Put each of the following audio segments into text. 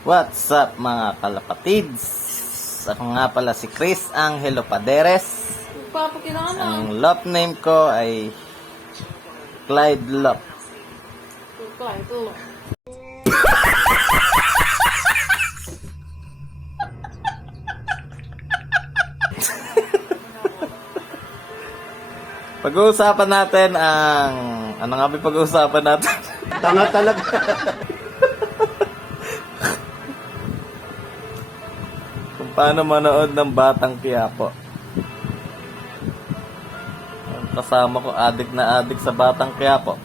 What's up mga kalapatids? Ako nga pala si Chris Angelo Paderes. Papakilangan na. Ang love name ko ay Clyde Love. Ito. Pag-uusapan natin ang... Ano nga ba pag-uusapan natin? Tanga talaga. Kung paano manood ng Batang Quiapo. Ang kasama ko, adik na adik sa Batang Quiapo.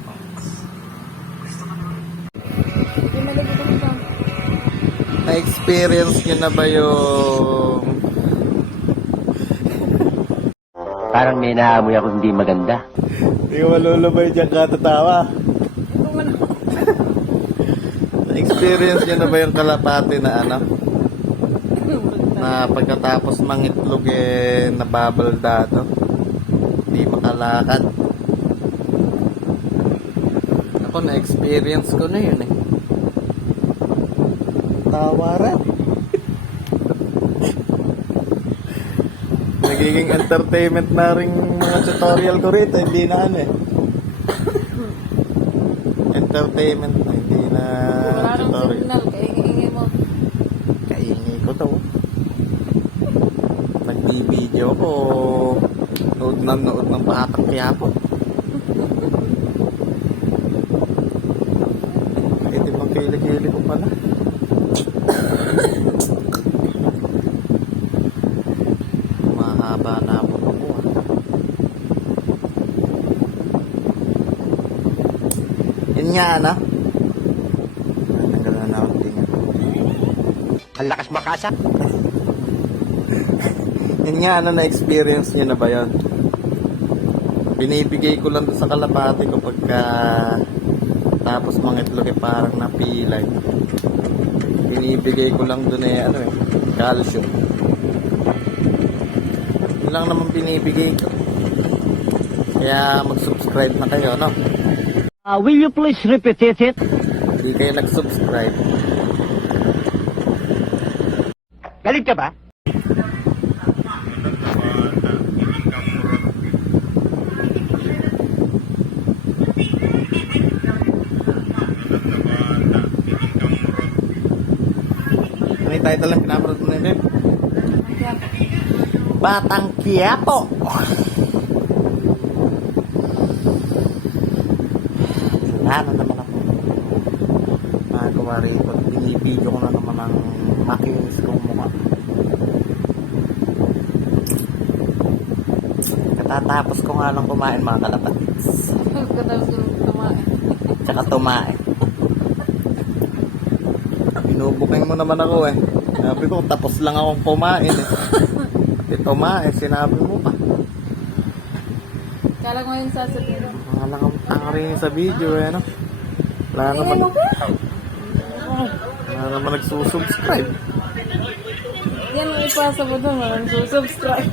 Hindi malagyan ito. Na-experience nyo na ba yung... Parang may naamoy ako hindi maganda. Hindi ko malulubay dyan katatawa. Ito nga na. Na-experience nyo na ba yung kalapati na ano? Na pagkatapos mangitlog nababaldado. Hindi makalakad. Ako na-experience ko na yun Tawaran. Nagiging entertainment na rin mga tutorial ko rito. Hindi na entertainment na, hindi na Wala nang tutorial. signal. Kaya hihingi mo. Kaingay ko daw. Nag-video ko. Nood ng Batang Quiapo. Hindi bang kilig-kilig ko pala. Mahaba na ako po. Yun nga ano? Tanggal na ako tingin. Ang lakas makasa. Yun nga, na-experience nyo na ba yun? Binibigay ko lang sa kalapati ko pagka tapos mangitlog parang napilay. Binibigay ko lang doon calcium. Yun lang naman binibigay ko. Kaya mag-subscribe na kayo, no? Will you please repeat it? Hindi kayo nag-subscribe. Galit ka ba? May title lang pinapanood mo na yun. Batang Quiapo. Ano naman ako magawa rito. Binibidyo ko na naman ang makinis kong mukha. Katatapos ko nga lang kumain mga kalapatids. Katapos ko kumain. Tsaka tumae. Binubuking mo naman ako Sabi ko tapos lang akong kumain Pati tumae, sinabi mo pa. Kala ko yung sasabihin. Mga lang ang rin sa video no? Wala naman. Wala naman nagsusubscribe. Yan ang ipasa mo doon. Walang susubscribe.